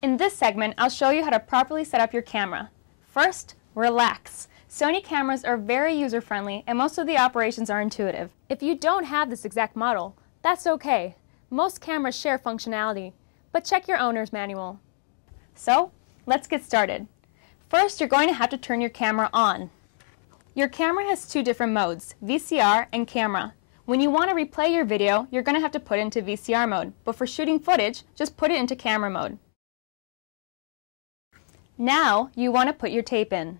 In this segment, I'll show you how to properly set up your camera. First, relax. Sony cameras are very user-friendly and most of the operations are intuitive. If you don't have this exact model, that's okay. Most cameras share functionality, but check your owner's manual. So, let's get started. First, you're going to have to turn your camera on. Your camera has two different modes, VCR and camera. When you want to replay your video, you're going to have to put it into VCR mode, but for shooting footage, just put it into camera mode. Now, you want to put your tape in.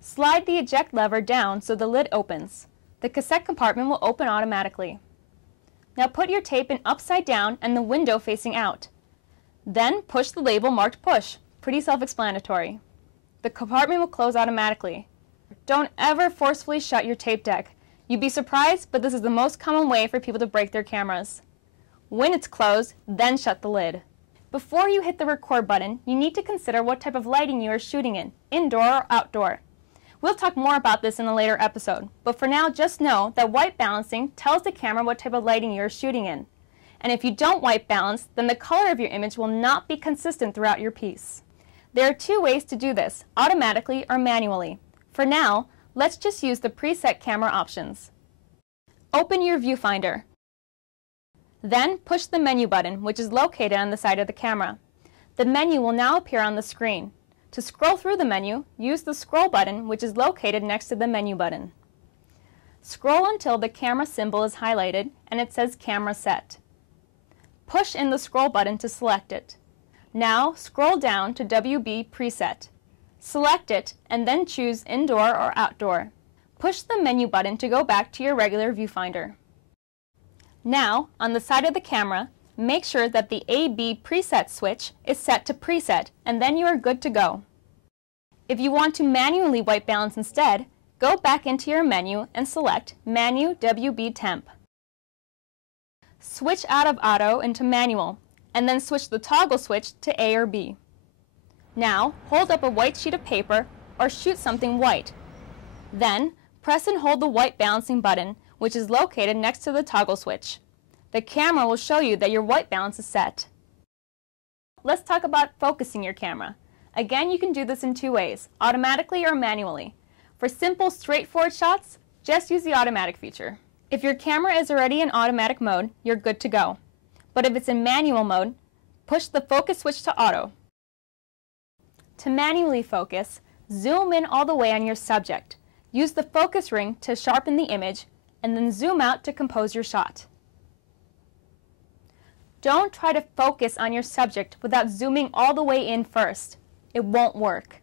Slide the eject lever down so the lid opens. The cassette compartment will open automatically. Now put your tape in upside down and the window facing out. Then push the label marked push. Pretty self-explanatory. The compartment will close automatically. Don't ever forcefully shut your tape deck. You'd be surprised, but this is the most common way for people to break their cameras. When it's closed, then shut the lid. Before you hit the record button, you need to consider what type of lighting you are shooting in, indoor or outdoor. We'll talk more about this in a later episode, but for now just know that white balancing tells the camera what type of lighting you are shooting in. And if you don't white balance, then the color of your image will not be consistent throughout your piece. There are two ways to do this, automatically or manually. For now, let's just use the preset camera options. Open your viewfinder. Then push the menu button, which is located on the side of the camera. The menu will now appear on the screen. To scroll through the menu, use the scroll button, which is located next to the menu button. Scroll until the camera symbol is highlighted and it says Camera Set. Push in the scroll button to select it. Now scroll down to WB Preset. Select it and then choose Indoor or Outdoor. Push the menu button to go back to your regular viewfinder. Now, on the side of the camera, make sure that the AB preset switch is set to preset, and then you are good to go. If you want to manually white balance instead, go back into your menu and select Menu WB Temp. Switch out of auto into manual, and then switch the toggle switch to A or B. Now, hold up a white sheet of paper or shoot something white. Then, press and hold the white balancing button, which is located next to the toggle switch. The camera will show you that your white balance is set. Let's talk about focusing your camera. Again, you can do this in two ways, automatically or manually. For simple, straightforward shots, just use the automatic feature. If your camera is already in automatic mode, you're good to go. But if it's in manual mode, push the focus switch to auto. To manually focus, zoom in all the way on your subject. Use the focus ring to sharpen the image, and then zoom out to compose your shot. Don't try to focus on your subject without zooming all the way in first. It won't work.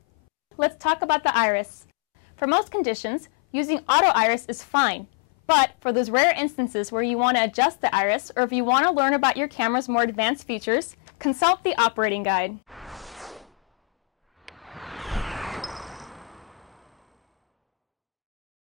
Let's talk about the iris. For most conditions, using auto iris is fine, but for those rare instances where you want to adjust the iris or if you want to learn about your camera's more advanced features, consult the operating guide.